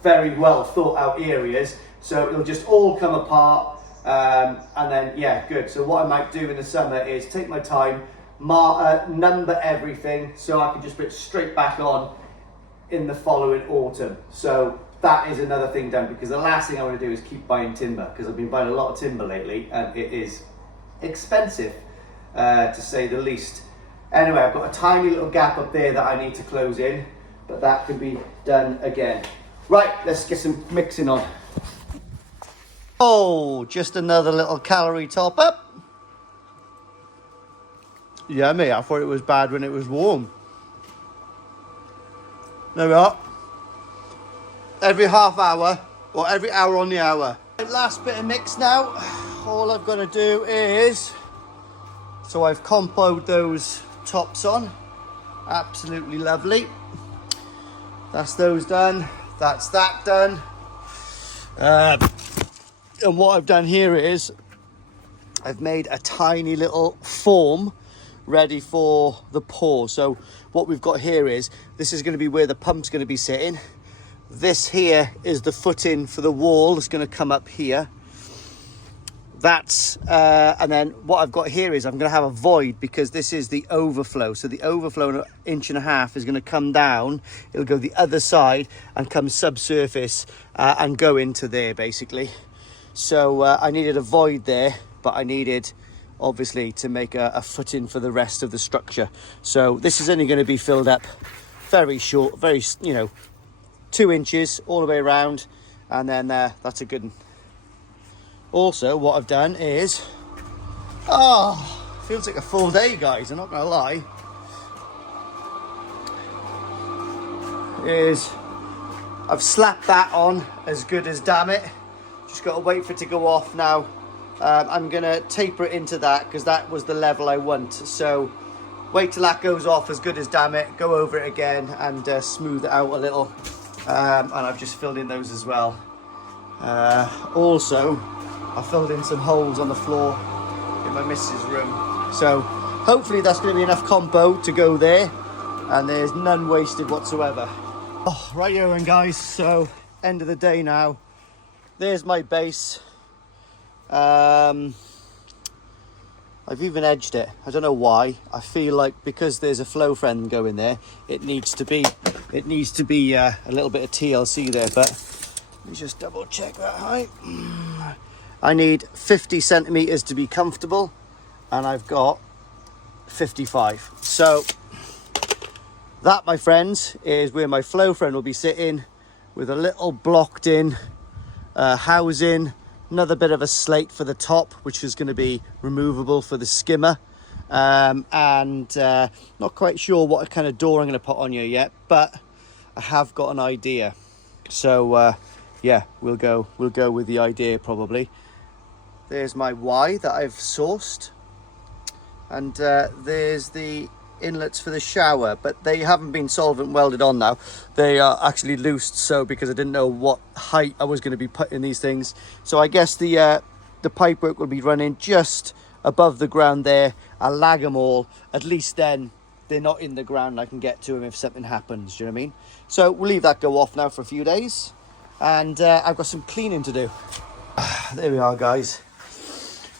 very well thought out areas. So it'll just all come apart, and then, yeah, good. So what I might do in the summer is take my time, number everything, so I can just put it straight back on in the following autumn. So that is another thing done, because the last thing I want to do is keep buying timber, because I've been buying a lot of timber lately, and it is expensive, to say the least. Anyway, I've got a tiny little gap up there that I need to close in, but that can be done again. Right, let's get some mixing on. Oh, just another little calorie top up. Yummy. I thought it was bad when it was warm. There we are. Every half hour, or every hour on the hour. Last bit of mix now. All I've got to do is, so I've compoed those tops on. Absolutely lovely. That's those done. That's that done. And what I've done here is I've made a tiny little form ready for the pour. So what we've got here is, this is going to be where the pump's going to be sitting. This here is the footing for the wall. It's going to come up here. that's and then what I've got here is I'm going to have a void, because this is the overflow. So the overflow, an 1.5 inches, is going to come down. It'll go the other side and come subsurface and go into there basically. So I needed a void there, but I needed obviously to make a footing for the rest of the structure. So this is only going to be filled up very short, very, you know, 2 inches all the way around, and then that's a good one. Also, what I've done is, feels like a full day, guys, I'm not gonna lie, is I've slapped that on as good as damn it. Just got to wait for it to go off now. I'm gonna taper it into that, because that was the level I want. So wait till that goes off as good as damn it, go over it again and smooth it out a little. And I've just filled in those as well. Also, I filled in some holes on the floor in my missus' room. So hopefully that's going to be enough compo to go there, and there's none wasted whatsoever. Oh, right here then, guys. So end of the day now. There's my base. I've even edged it. I don't know why. I feel like because there's a flow friend going there, it needs to be a little bit of TLC there, but let me just double check that height. I need 50 centimeters to be comfortable, and I've got 55. So that, my friends, is where my flow friend will be sitting, with a little blocked in housing, another bit of a slate for the top, which is going to be removable for the skimmer, and not quite sure what kind of door I'm going to put on here yet, but I have got an idea. So yeah, we'll go with the idea probably. There's my Y that I've sourced, and there's the inlets for the shower, but they haven't been solvent welded on now. They are actually loosed, so because I didn't know what height I was going to be putting these things. So I guess the pipe work will be running just above the ground there. I'll lag them all, at least then they're not in the ground, I can get to them if something happens, do you know what I mean? So we'll leave that go off now for a few days, and I've got some cleaning to do. There we are, guys,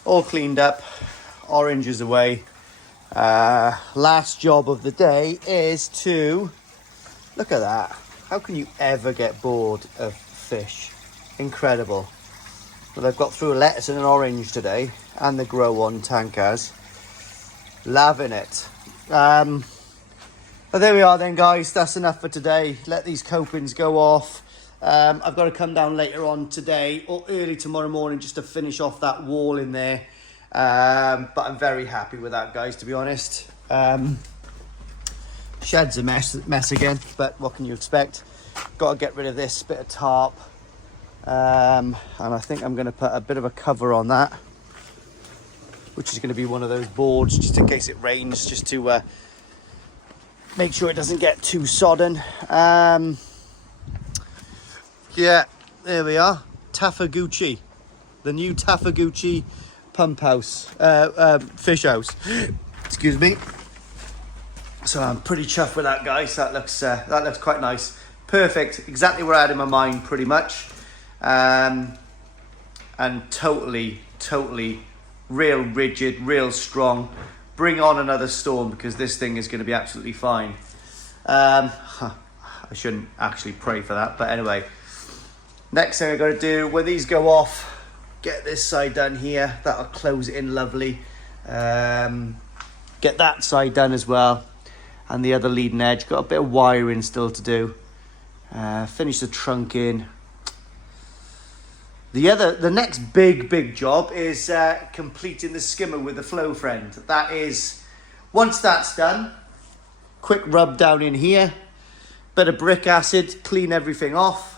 all cleaned up, orange is away. Last job of the day is to look at that. How can you ever get bored of fish? Incredible. But I've got through a lettuce and an orange today, and the grow on tankers. Loving it. But there we are then, guys. That's enough for today. Let these copings go off. I've got to come down later on today or early tomorrow morning just to finish off that wall in there. But I'm very happy with that, guys, to be honest. Shed's a mess again, but what can you expect? Got to get rid of this bit of tarp. And I think I'm going to put a bit of a cover on that, which is going to be one of those boards just in case it rains, just to make sure it doesn't get too sodden. Yeah, there we are. Tafaguchi, the new Tafaguchi pump house, fish house. Excuse me. So I'm pretty chuffed with that, guys. That looks quite nice. Perfect, exactly what I had in my mind, pretty much. And totally real rigid, real strong. Bring on another storm, because this thing is going to be absolutely fine. I shouldn't actually pray for that, but anyway. Next thing I've got to do, when these go off, get this side done here. That'll close it in lovely. Get that side done as well, and the other leading edge. Got a bit of wiring still to do. Finish the trunk in. The next big job is completing the skimmer with the flow friend. That is, once that's done, quick rub down in here, bit of brick acid, clean everything off.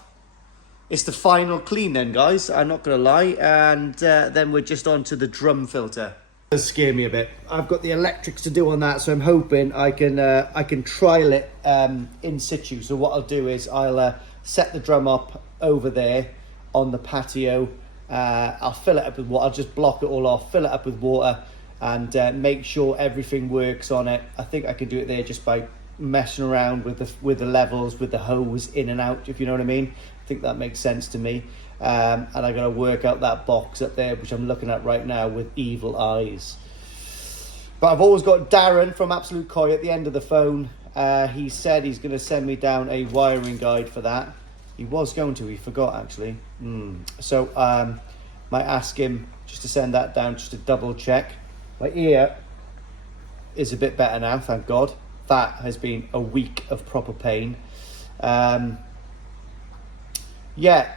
It's the final clean then, guys, I'm not gonna lie, and then we're just on to the drum filter. It does scare me a bit. I've got the electrics to do on that, so I'm hoping I can trial it in situ. So what I'll do is I'll set the drum up over there on the patio. I'll fill it up with water. I'll just block it all off, fill it up with water, and make sure everything works on it. I think I can do it there just by messing around with the levels, with the hose in and out, if you know what I mean. I think that makes sense to me. And I got to work out that box up there, which I'm looking at right now with evil eyes. But I've always got Darren from Absolute Koi at the end of the phone. He said he's going to send me down a wiring guide for that. He was going to, he forgot actually. So might ask him just to send that down, just to double check. My ear is a bit better now, thank God. That has been a week of proper pain. Yeah,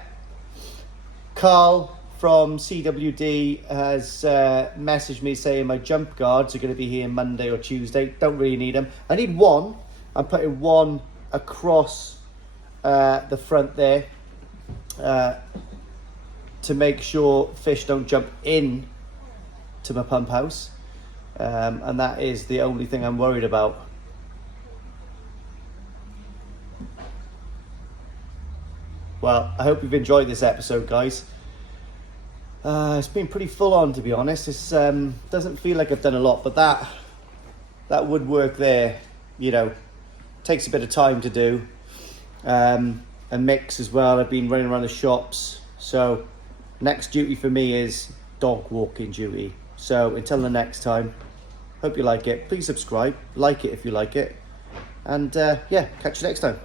Carl from CWD has messaged me saying my jump guards are going to be here Monday or Tuesday. Don't really need them. I need one. I'm putting one across the front there to make sure fish don't jump in to my pump house. And that is the only thing I'm worried about. Well, I hope you've enjoyed this episode, guys. It's been pretty full on, to be honest. It's doesn't feel like I've done a lot, but that woodwork there, you know, takes a bit of time to do. And mix as well. I've been running around the shops, so next duty for me is dog walking duty. So until the next time, hope you like it. Please subscribe, like it if you like it, and yeah, catch you next time.